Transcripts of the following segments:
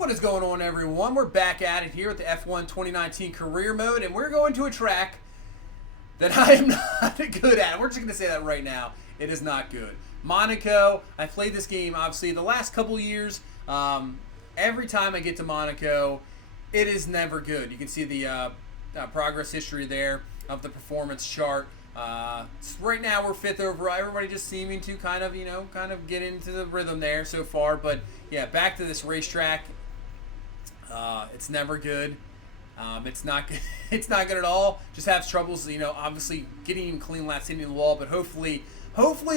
What is going on, everyone? We're back at it here with the F1 2019 career mode, and we're going to a track that I am not good at. We're just going to say that right now. It is not good. Monaco, I played this game, obviously, the last couple years. Every time I get to Monaco, it is never good. You can see the progress history there of the performance chart. Right now we're fifth overall. Everybody just seeming to kind of get into the rhythm there so far. But yeah, back to this racetrack. It's never good. It's not good. It's not good at all. Just has troubles, obviously getting clean laps, hitting the wall. But hopefully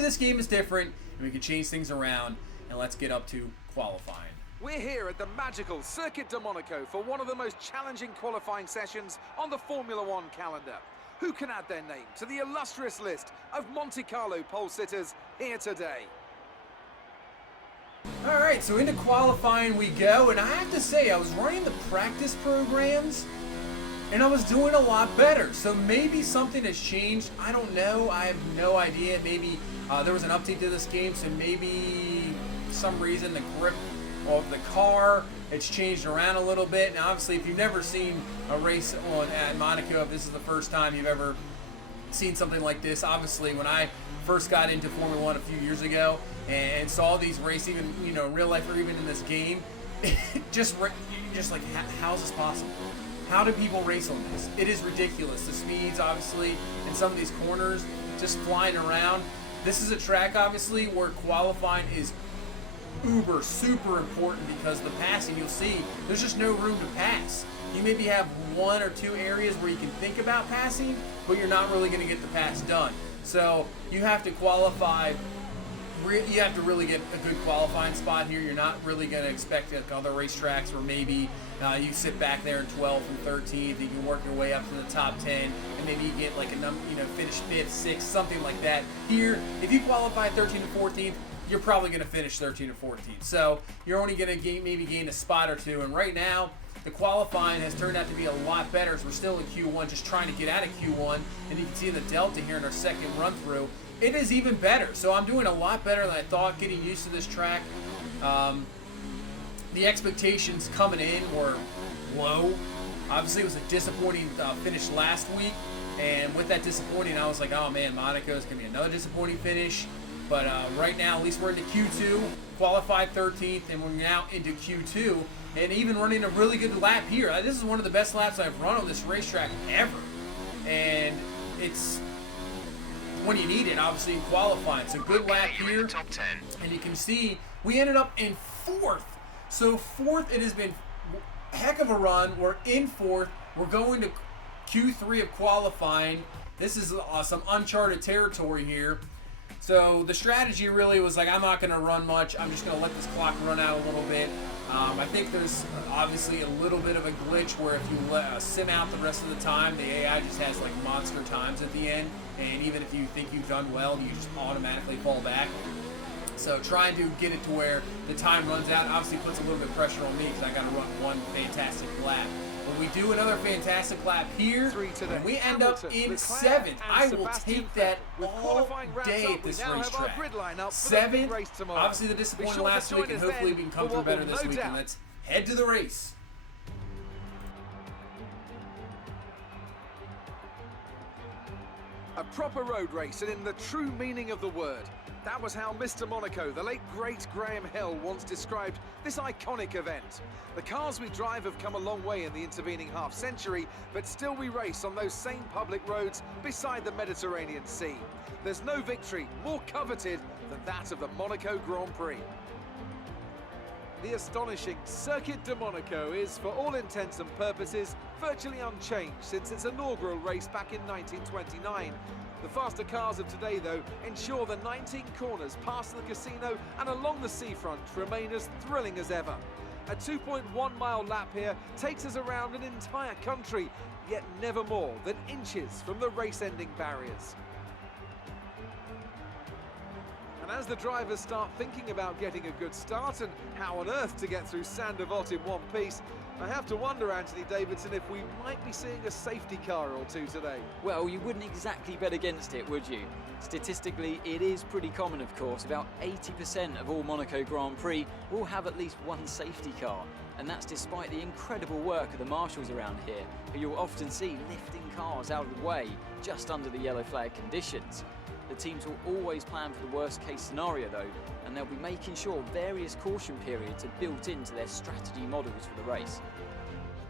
this game is different and we can change things around. And let's get up to qualifying. We're here at the magical Circuit de Monaco for one of the most challenging qualifying sessions on the Formula One calendar. Who can add their name to the illustrious list of Monte Carlo pole sitters here today? All right, so into qualifying we go, and I have to say, I was running the practice programs, and I was doing a lot better. So maybe something has changed. I don't know. I have no idea. Maybe there was an update to this game, so maybe some reason the grip of the car, it's changed around a little bit. Now, obviously, if you've never seen a race at Monaco, if this is the first time you've ever seen something like this, obviously, when I first got into Formula One a few years ago and saw these races, even in real life or even in this game, just like, how is this possible? How do people race on this? It is ridiculous. The speeds, obviously, in some of these corners, just flying around. This is a track, obviously, where qualifying is uber super important because the passing, you'll see there's just no room to pass. You maybe have one or two areas where you can think about passing, but you're not really going to get the pass done. So you have to qualify. You have to really get a good qualifying spot here. You're not really going to expect like other racetracks where maybe you sit back there in 12th and 13th. You can work your way up to the top 10, and maybe you get like a number, finish 5th, 6th, something like that. Here, if you qualify 13th and 14th, you're probably going to finish 13th or 14th. So you're only going to maybe gain a spot or two. And right now, the qualifying has turned out to be a lot better. So we're still in Q1, just trying to get out of Q1. And you can see the delta here in our second run through. It is even better. So I'm doing a lot better than I thought, getting used to this track. The expectations coming in were low. Obviously, it was a disappointing finish last week. And with that disappointing, I was like, oh man, Monaco is going to be another disappointing finish. But right now, at least we're into Q2, qualified 13th, and we're now into Q2, and even running a really good lap here. This is one of the best laps I've run on this racetrack ever. And it's when you need it, obviously, in qualifying. It's a good lap here. Top 10. And you can see we ended up in 4th. So 4th, it has been a heck of a run. We're in 4th. We're going to Q3 of qualifying. This is some uncharted territory here. So the strategy really was like, I'm not going to run much. I'm just going to let this clock run out a little bit. I think there's obviously a little bit of a glitch where if you sim out the rest of the time, the AI just has like monster times at the end. And even if you think you've done well, you just automatically fall back. So trying to get it to where the time runs out obviously puts a little bit of pressure on me because I got to run one fantastic lap. When we do another fantastic lap here, and we end up in 7th, I will take that all day at this racetrack. 7th, obviously the disappointing last week, and hopefully we can come through better this week, and let's head to the race. A proper road race, and in the true meaning of the word. That was how Mr. Monaco, the late great Graham Hill, once described this iconic event. The cars we drive have come a long way in the intervening half-century, but still we race on those same public roads beside the Mediterranean Sea. There's no victory more coveted than that of the Monaco Grand Prix. The astonishing Circuit de Monaco is, for all intents and purposes, virtually unchanged since its inaugural race back in 1929. The faster cars of today, though, ensure the 19 corners past the casino and along the seafront remain as thrilling as ever. A 2.1-mile lap here takes us around an entire country, yet never more than inches from the race-ending barriers. And as the drivers start thinking about getting a good start and how on earth to get through Sandevot in one piece, I have to wonder, Anthony Davidson, if we might be seeing a safety car or two today. Well, you wouldn't exactly bet against it, would you? Statistically, it is pretty common, of course. About 80% of all Monaco Grand Prix will have at least one safety car. And that's despite the incredible work of the marshals around here, who you'll often see lifting cars out of the way just under the yellow flag conditions. The teams will always plan for the worst case scenario though, and they'll be making sure various caution periods are built into their strategy models for the race.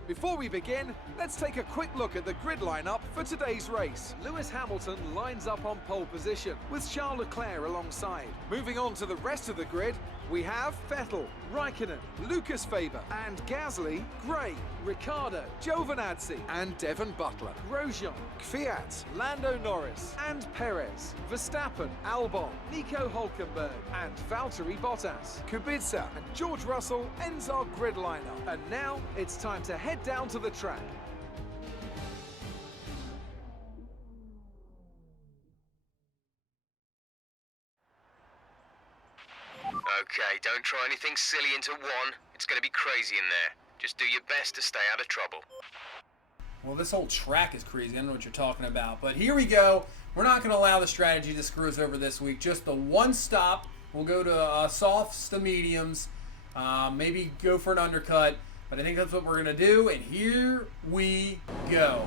Before we begin, let's take a quick look at the grid lineup for today's race. Lewis Hamilton lines up on pole position, with Charles Leclerc alongside. Moving on to the rest of the grid, we have Vettel, Raikkonen, Lucas Faber and Gasly, Gray, Ricciardo, Giovinazzi and Devon Butler, Grosjean, Kvyat, Lando Norris and Perez, Verstappen, Albon, Nico Hülkenberg and Valtteri Bottas. Kubica and George Russell ends our grid lineup. And now it's time to head down to the track. Okay, don't try anything silly into one. It's going to be crazy in there. Just do your best to stay out of trouble. Well, this whole track is crazy. I don't know what you're talking about. But here we go. We're not going to allow the strategy to screw us over this week. Just the one stop. We'll go to softs to mediums. Maybe go for an undercut. But I think that's what we're going to do. And here we go.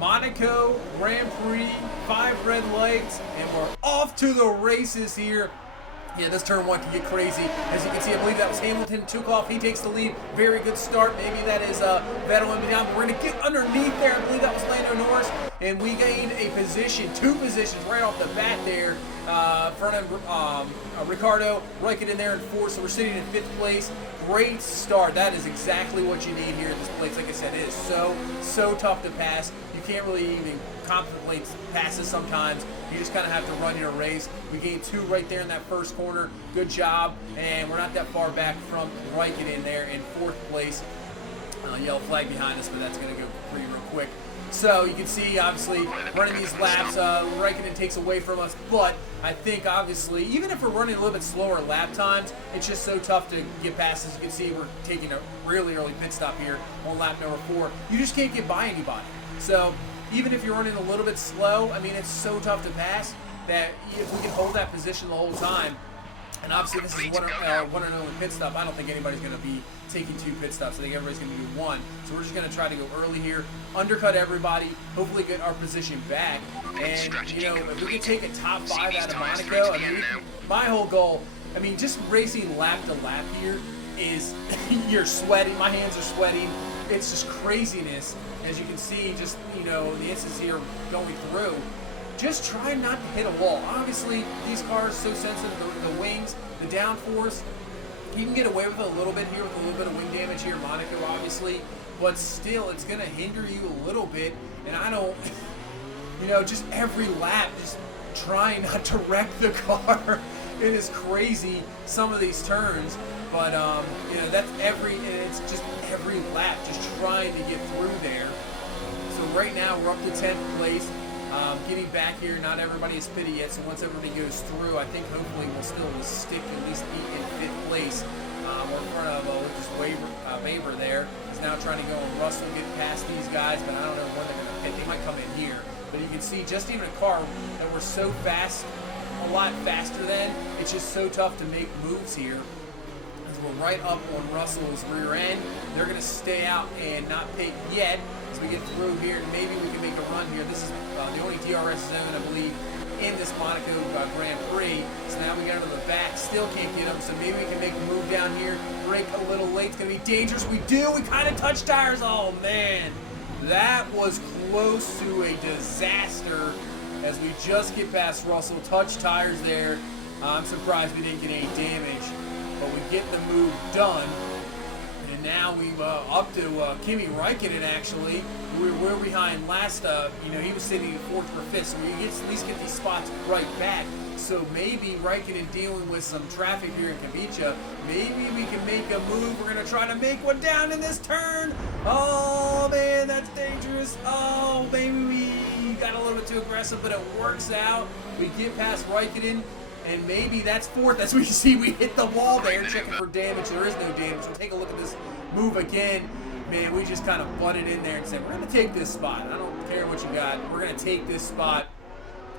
Monaco Grand Prix, 5 red lights. And we're off to the races here. Yeah, this turn one can get crazy. As you can see, I believe that was Hamilton. Took off. He takes the lead. Very good start. Maybe that is Vettel and down. But we're going to get underneath there. I believe that was Lando Norris. And we gained a position, 2 positions right off the bat there. Front of Ricciardo. Raikkonen there in 4th. So we're sitting in 5th place. Great start. That is exactly what you need here in this place. Like I said, it is so tough to pass. You can't really even contemplate passes sometimes. You just kind of have to run your race. We gained 2 right there in that first corner. Good job. And we're not that far back from Raikkonen there in 4th place. Yellow flag behind us, but that's going to go pretty real quick. So you can see, obviously, running these laps, Raikkonen takes away from us. But I think, obviously, even if we're running a little bit slower lap times, it's just so tough to get past. As you can see, we're taking a really early pit stop here on lap number 4. You just can't get by anybody. So even if you're running a little bit slow, I mean, it's so tough to pass that if we can hold that position the whole time, and obviously this is one and only pit stop, I don't think anybody's going to be taking 2 pit stops. I think everybody's going to do 1. So we're just going to try to go early here, undercut everybody, hopefully get our position back. And, you know, if we can take a top 5 out of Monaco, I mean, my whole goal, I mean, just racing lap to lap here is, you're sweating, my hands are sweating. It's just craziness. As you can see, just, you know, the instance here going through, just try not to hit a wall. Obviously, these cars are so sensitive to the wings, the downforce. You can get away with it a little bit here with a little bit of wing damage here, Monaco, obviously, but still, it's going to hinder you a little bit. And I don't, you know, just every lap, just trying not to wreck the car. It is crazy, some of these turns. But, you know, that's it's just every lap, just trying to get through there. So right now, we're up to 10th place. Getting back here, not everybody is pitted yet, so once everybody goes through, I think hopefully we'll still stick at least in 5th place. We're in front of Lucas Weber there. He's now trying to go and Russell get past these guys, but I don't know when they're going to pit. They might come in here. But you can see just even a car that we're so fast, a lot faster than, it's just so tough to make moves here. We're right up on Russell's rear end. They're going to stay out and not pit yet as we get through here. And maybe we can make a run here. This is the only DRS zone, I believe, in this Monaco Grand Prix. So now we got to the back. Still can't get them. So maybe we can make a move down here. Brake a little late. It's going to be dangerous. We do. We kind of touch tires. Oh, man. That was close to a disaster as we just get past Russell. Touch tires there. I'm surprised we didn't get any damage. But we get the move done, and now we've up to Kimi Raikkonen. Actually, we're behind last. You know, he was sitting in 4th or 5th, so we at least get these spots right back. So maybe Raikkonen dealing with some traffic here in Kubica. Maybe we can make a move. We're gonna try to make one down in this turn. Oh man, that's dangerous. Oh, maybe we got a little bit too aggressive, but it works out. We get past Raikkonen. and maybe that's fourth. As we see, we hit the wall there, checking for damage. There is no damage. We'll take a look at this move again. Man, we just kind of butted in there and said, we're going to take this spot. I don't care what you got. We're going to take this spot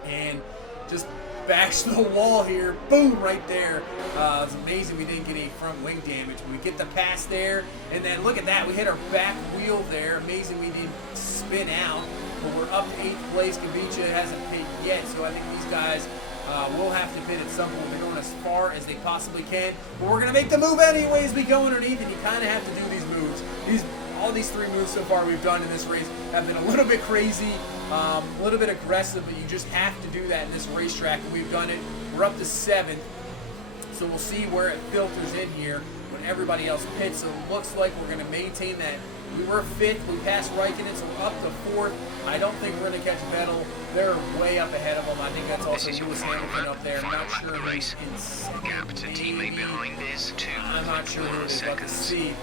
and just bash the wall here. Boom, right there. It's amazing we didn't get any front wing damage. We get the pass there, and then look at that. We hit our back wheel there. Amazing we didn't spin out, but we're up to 8th place. Kavicha hasn't pit yet, so I think these guys will have to pit at some point. They're going as far as they possibly can, but we're going to make the move anyways. We go underneath, and you kind of have to do these moves. All these 3 moves so far we've done in this race have been a little bit crazy, a little bit aggressive, but you just have to do that in this racetrack, and we've done it. We're up to 7th, so we'll see where it filters in here when everybody else pits. So it looks like we're going to maintain that. We were 5th, we passed Raikkonen, so we're up to 4th. I don't think we're going to catch Vettel. They're way up ahead of them. I think that's also Lewis Hamilton up there. I'm not sure who's in second. Gap to teammate behind is 2. I'm not sure who we're about to see.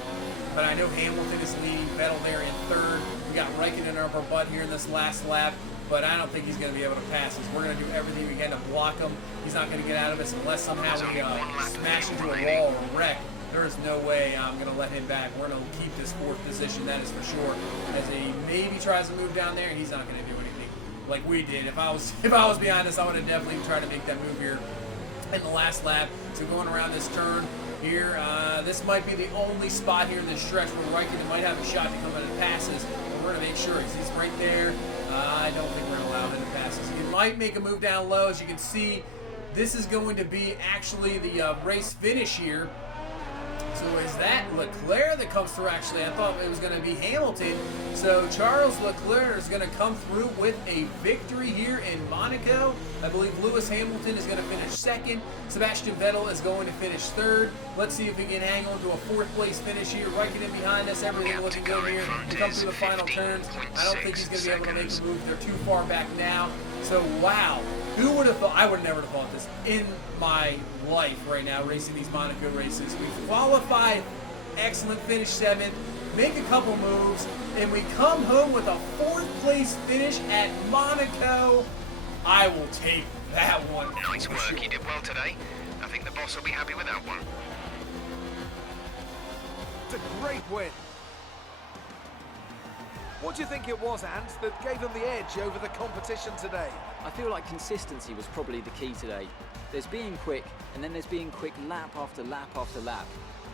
But I know Hamilton is leading, Vettel there in 3rd. We got Raikkonen up our butt here in this last lap, but I don't think he's going to be able to pass us. We're going to do everything we can to block him. He's not going to get out of us unless somehow we smash into a wall or wreck. There is no way I'm going to let him back. We're going to keep this 4th position, that is for sure. As he maybe tries to move down there, he's not going to do anything like we did. If I was behind us, I would have definitely tried to make that move here in the last lap. So going around this turn here, this might be the only spot here in this stretch where Raikkonen might have a shot to come in and passes. But we're going to make sure he's right there. I don't think we're going to allow him to pass us. He might make a move down low. As you can see, this is going to be actually the race finish here. So is that Leclerc that comes through? Actually, I thought it was going to be Hamilton. So Charles Leclerc is going to come through with a victory here in Monaco. I believe Lewis Hamilton is going to finish 2nd. Sebastian Vettel is going to finish 3rd. Let's see if we can hang on to a 4th place finish here. Raikkonen behind us. Everything looking good here. We come through the final turns. I don't think he's going to be able to make a move. They're too far back now. So, wow. Who would have thought? I would have never thought this in my life right now, racing these Monaco races. We qualified, excellent finish 7th, make a couple moves, and we come home with a 4th place finish at Monaco. I will take that one. Nice work, you did well today. I think the boss will be happy with that one. It's a great win. What do you think it was, Ant, that gave them the edge over the competition today? I feel like consistency was probably the key today. There's being quick, and then there's being quick lap after lap after lap.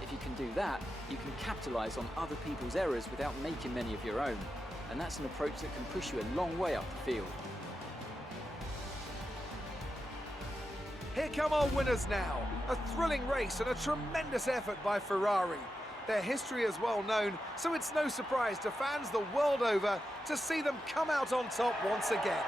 If you can do that, you can capitalise on other people's errors without making many of your own. And that's an approach that can push you a long way up the field. Here come our winners now. A thrilling race and a tremendous effort by Ferrari. Their history is well known, so it's no surprise to fans the world over to see them come out on top once again.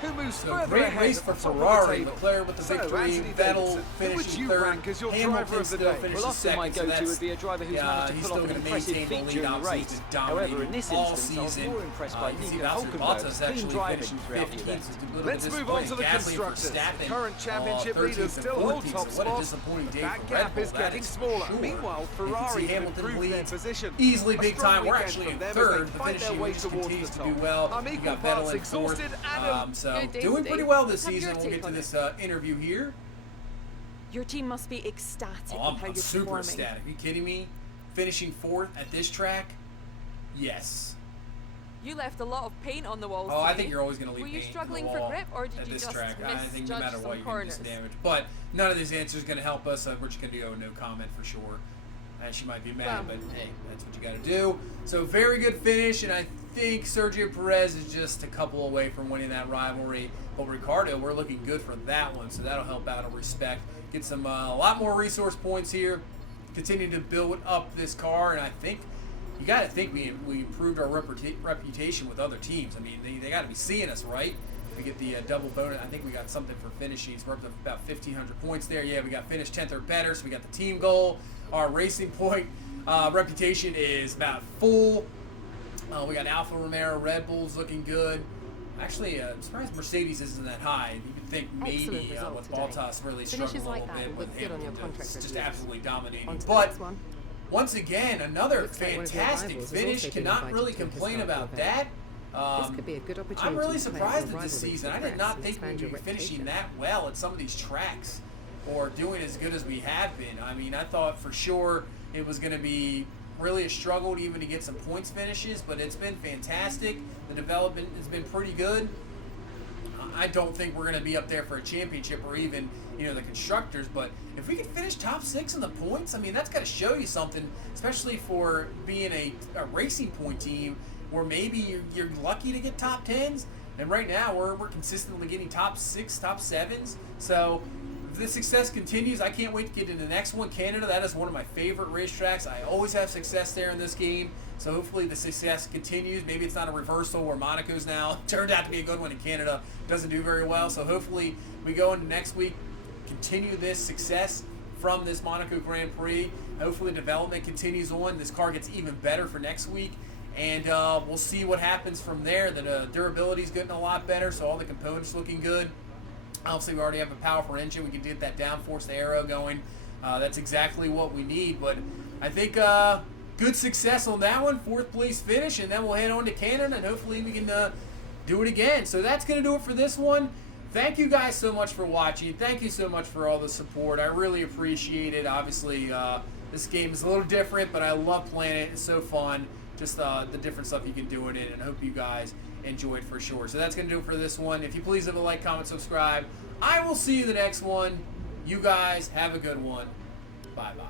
Who moves So further great ahead race at for the top Ferrari. of the table? Leclerc with the So, victory. Anthony Vettel Davidson, who would finishing you 3rd. rank as your driver Hamilton of the still day? finishes Well, often 2nd. my so go-to that's, would be a driver who's managed to he's pull still off an going to impressive maintain the feat lead. during the Obviously, race. he's been However, in dominating this all instance, I was season. more impressed by You can see Nico Valtteri Hulkenberg's Bottas clean actually driving finishing throughout the 15th. event. So it's a little Let's bit move on to disappointing. the Gasly for constructors. Verstappen, The current championship 13th leaders and still hold 14th. top So what a spot. disappointing day That for Red gap Bull, is that getting is for smaller. sure. Meanwhile, You can Ferrari see have Hamilton improved their leads position. easily A big strong time. We're weekend actually from in them as 3rd. they The fight their finishing way just towards continues the to do top. well. I'm We equal got parts Vettel in 4th. exhausted and So Good day doing today. pretty well this Have your season. We'll take get to on this it. interview here. Your team must be ecstatic Oh, with how I'm you're super performing. ecstatic. Are you kidding me? Finishing 4th at this track? Yes. You left a lot of paint on the walls. Oh, I today. think you're always going to leave Were you paint struggling on the for wall grip, or did at you this just track. I think no misjudge matter some what, you're going to corners? do damage. But none of these answers going to help us. We're just going to go no comment for sure. She might be mad, Well. but hey, that's what you got to do. So very good finish, and I think Sergio Perez is just a couple away from winning that rivalry. But Ricardo, we're looking good for that one, so that'll help out a respect. Get some a lot more resource points here. Continue to build up this car, and I think you got to think we improved our reputation with other teams. I mean, they got to be seeing us, right? We get the double bonus. I think we got something for finishing. We're up to about 1,500 points there. Yeah, we got finished 10th or better, so we got the team goal. Our racing point reputation is about full. We got Alfa Romeo, Red Bull's looking good. Actually, I'm surprised Mercedes isn't that high. You could think maybe Excellent result with today. Bottas really Finishes struggling a like little that bit would with look good on your Hamilton contract just review. absolutely dominating. On to the But next one. once again, another Looks like one of your fantastic rivals has finish. also been Cannot invited really to a complain historical about event. that. This could be a good opportunity I'm really to play surprised your at this rivalry season. to I the did not press think and we'd expand be your finishing reputation. that well at some of these tracks or doing as good as we have been. I mean, I thought for sure it was going to be really a struggle even to get some points finishes, but it's been fantastic. The development has been pretty good. I don't think we're going to be up there for a championship or even, the constructors, but if we could finish top 6 in the points, I mean, that's got to show you something, especially for being a racing point team where maybe you're lucky to get top 10s, and right now we're consistently getting top 6, top 7s, so if this success continues, I can't wait to get to the next one. Canada, that is one of my favorite racetracks. I always have success there in this game. So hopefully the success continues. Maybe it's not a reversal where Monaco's now turned out to be a good one and Canada doesn't do very well. So hopefully we go into next week, continue this success from this Monaco Grand Prix. Hopefully development continues on. This car gets even better for next week. And we'll see what happens from there. The durability is getting a lot better, so all the components looking good. Obviously, we already have a powerful engine. We can get that downforce aero going. That's exactly what we need. But I think good success on that one. 4th place finish, and then we'll head on to Canada, and hopefully we can do it again. So that's going to do it for this one. Thank you guys so much for watching. Thank you so much for all the support. I really appreciate it. Obviously, this game is a little different, but I love playing it. It's so fun. Just the different stuff you can do in it, and I hope you guys enjoy it for sure. So that's going to do it for this one. If you please leave a like, comment, subscribe. I will see you the next one. You guys have a good one. Bye-bye.